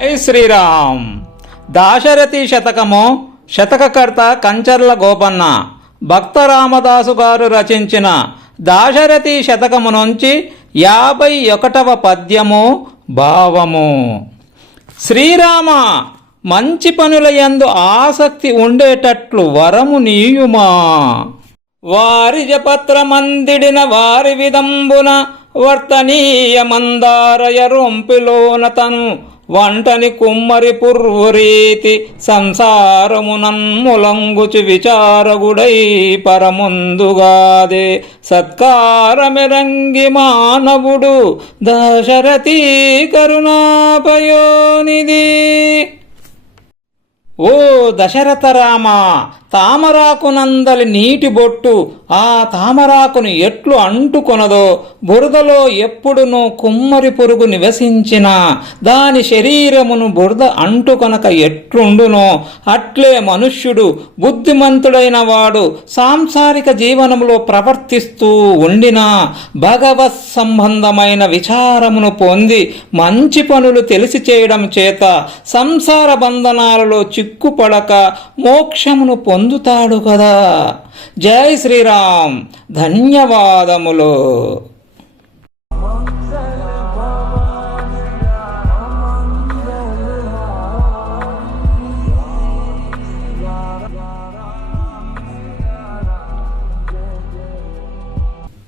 జై శ్రీరామ్. దాశరథి శతకము శతకకర్త కంచర్ల గోపన్న. భక్త రామదాసు గారు రచించిన దాశరథి శతకము నుంచి యాభై ఒకటవ పద్యము భావము. శ్రీరామ మంచి పనుల యందు ఆసక్తి ఉండేటట్లు వరము నీయుమా? వారి జపత్రమందిడిన వారి విదంబున వర్తనీయ మందారయ రొంపిలోన తను వంటని కుమ్మరి పుర్వురీతి సంసారమునన్ములంగుచు విచారగుడై పరముందుగాదే. సత్కారమెరంగి మానవుడు దశరథీ కరుణాపయోనిది ఓ దశరథ రామ తామరాకునందలి నీటి బొట్టు ఆ తామరాకును ఎట్లు అంటుకొనదో బురదలో ఎప్పుడునూ కుమ్మరి పురుగు నివసించినా దాని శరీరమును బురద అంటుకొనక ఎట్లుండునో అట్లే మనుష్యుడు బుద్ధిమంతుడైన వాడు సాంసారిక జీవనములో ప్రవర్తిస్తూ ఉండినా భగవత్ సంబంధమైన విచారమును పొంది మంచి పనులు తెలిసి చేయడం చేత సంసార బంధనాలలో చిక్కుపడక మోక్షమును పొంది పొందుతాడు కదా. జై శ్రీరామ్. ధన్యవాదములు.